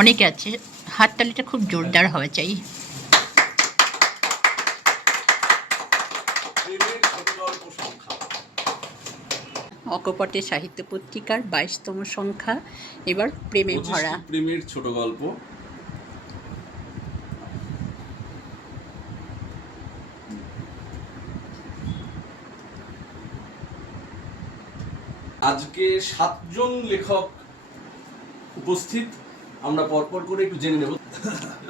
অনেকে আছে, হাততালিটা খুব জোরদার হওয়া চাই। অকপটে সাহিত্য পত্রিকার 22তম সংখ্যা, এবার প্রেমে ভরা। প্রেমের ছোট গল্প। আজকে 7জন লেখক উপস্থিত, আমরা পরপর করে একটু জেনে নেব।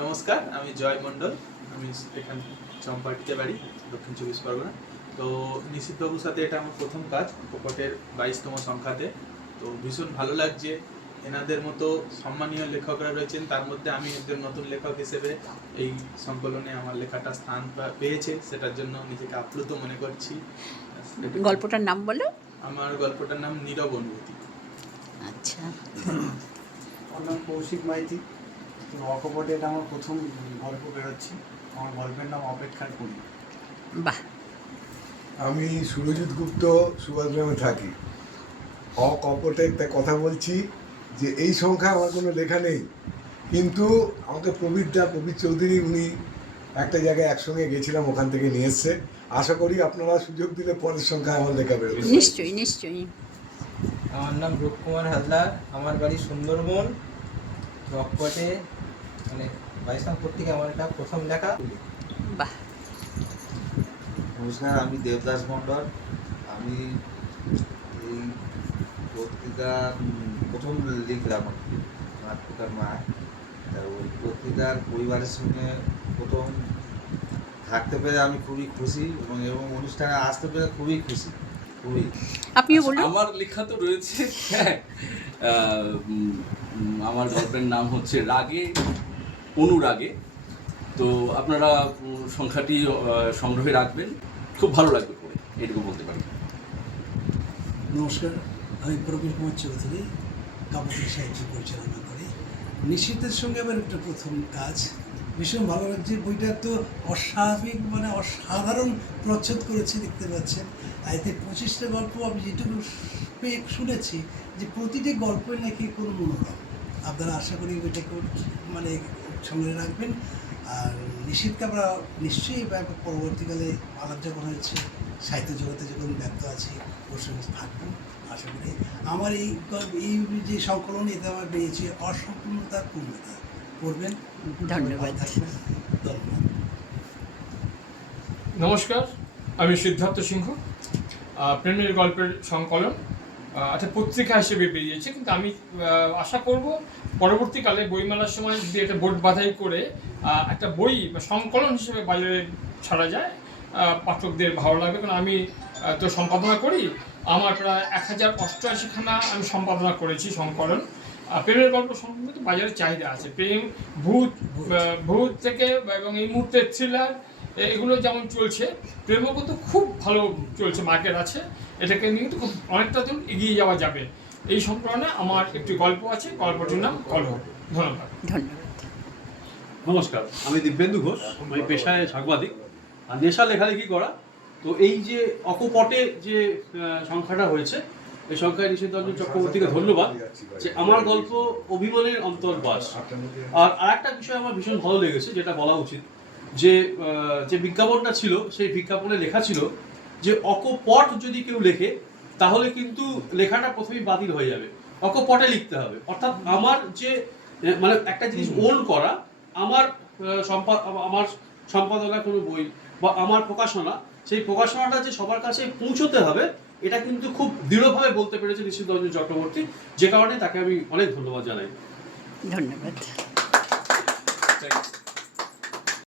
নমস্কার, আমি জয় মণ্ডল, আমি এখান চম্পাটিতে বাড়ি, দক্ষিণ 24 পরগনা। তো নিশীথবাবুর সাথে এটা আমার প্রথম কাজ অকপটের 22তম সংখ্যাতে। তো ভীষণ ভালো লাগছে, এনাদের মতো সম্মানীয় লেখকরা রয়েছেন, তার মধ্যে আমি একজন নতুন লেখক হিসেবে এই সংকলনে আমার লেখাটা স্থান পেয়েছে, সেটার জন্য নিজেকে আপ্লুত মনে করছি। গল্পটার নাম বলো। আমার গল্পটার নাম নীরব অনুভূতি। আচ্ছা, আমার নাম কৌশিক মাইতি। তো অকপটে এটা আমার প্রথম গল্প বেরোচ্ছি। আমার গল্পের নাম অপেক্ষার করি। বাহ। আমি সুরজিৎ গুপ্ত, সুভাষগ্রামে থাকি। অকপটে একটা কথা বলছি যে এই সংখ্যা আমার কোনো লেখা নেই, কিন্তু আমাকে প্রবীর চৌধুরী, উনি একটা জায়গায় একসঙ্গে গেছিলাম, ওখান থেকে নিয়ে এসছে। আশা করি আপনারা সুযোগ দিলে পরের সংখ্যায় আমার লেখা বেরোবে। নিশ্চয়ই নিশ্চয়ই। আমার নাম রূপকুমার হালদার, আমার বাড়ি সুন্দরবন। অকপটে মানে 22তম পত্রিকা আমার এটা প্রথম লেখা। বাহ। নমস্কার, আমি দেবদাস মণ্ডল। আমি এই পত্রিকা প্রথম লিখলাম আমার পিতার মা। তা ওই পত্রিকার পরিবারের সঙ্গে প্রথম থাকতে পেরে আমি খুবই খুশি, এবং অনুষ্ঠানে আসতে পেরে খুবই খুশি, খুবই। আপনিও বলুন। আমার লেখা তো রয়েছে। আমার গল্পের নাম হচ্ছে রাগে অনুরাগে। তো আপনারা সংখ্যাটি সংগ্রহে রাখবেন, খুব ভালো লাগবে পড়ে, এটুকু বলতে পারি। নমস্কার, আমি প্রবীর কুমার চৌধুরী, কাব্যিক সাহিত্য পরিচালনা করি। নিশীথের সঙ্গে আমার একটা প্রথম কাজ, ভীষণ ভালো লাগছে। বইটা তো অস্বাভাবিক, মানে অসাধারণ প্রচ্ছদ করেছে, দেখতে পাচ্ছেন। এতে 25টা গল্প, আমি যেটুকু শুনেছি যে প্রতিটি গল্পের নাকি কোনো মনোরম। আপনারা আশা করি বইটাকে মানে সঙ্গে রাখবেন। আর নিশীথকে আমরা নিশ্চয়ই পরবর্তীকালে আলাপ যখন হয়েছে, সাহিত্য জগতে যখন ব্যক্ত আছি, ওর সঙ্গে থাকবেন আশা করি। আমার এই যে সংকলন, এতে আমার পেয়েছে অসম্পূর্ণতার পূর্ণতা। পড়বেন, ধন্যবাদ। থাকবেন, ধন্যবাদ। নমস্কার, আমি সিদ্ধার্থ সিংহ। প্রেমের গল্পের সংকলন একটা পত্রিকা হিসেবে বেরিয়েছে, কিন্তু আমি আশা করব পরবর্তীকালে বইমেলার সময় যদি একটা বোর্ড বাঁধাই করে একটা বই সংকলন হিসেবে বাজারে ছাড়া যায়, পাঠকদের ভালো লাগবে। কারণ আমি তো সম্পাদনা করি, আমার প্রায় 1088খানা আমি সম্পাদনা করেছি সংকলন। প্রেমের গল্প সম্পর্কে বাজারে চাহিদা আছে। প্রেম, ভূত থেকে এবং এই মুহূর্তে থ্রিলার, এগুলো যেমন চলছে, প্রেমও কিন্তু খুব ভালো চলছে, মার্কেট আছে। এটাকে নিয়ে কিন্তু খুব অনেকটা দূর এগিয়ে যাওয়া যাবে। এই সংকলনে আমার একটি গল্প আছে, গল্পটির নাম কলহ। ধন্যবাদ। ধন্যবাদ। নমস্কার, আমি দিব্যেন্দু ঘোষ, আমি পেশায় সাংবাদিক আর নেশা লেখালেখি করা। তো এই যে অকপটে যে সংখ্যাটা হয়েছে, এই সংখ্যায় নিশীথরঞ্জন চক্রবর্তীকে ধন্যবাদ যে আমার গল্প অভিমানের অন্তর্বাস। আর আরেকটা বিষয় আমার ভীষণ ভালো লেগেছে, যেটা বলা উচিত, যে বিজ্ঞাপনটা ছিল, সেই বিজ্ঞাপনে লেখা ছিল যে অকপট যদি কেউ লেখে তাহলে কিন্তু লেখাটা প্রথমেই বাতিল হয়ে যাবে, অকপটে লিখতে হবে। অর্থাৎ আমার যে মানে একটা জিনিস ওন করা, আমার সম্পাদনা কোনো বই বা আমার প্রকাশনা, সেই প্রকাশনাটা যে সবার কাছে পৌঁছতে হবে, এটা কিন্তু খুব দৃঢ়ভাবে বলতে পেরেছে নিশীথরঞ্জন চক্রবর্তী, যে কারণে তাকে আমি অনেক ধন্যবাদ জানাই। ধন্যবাদ।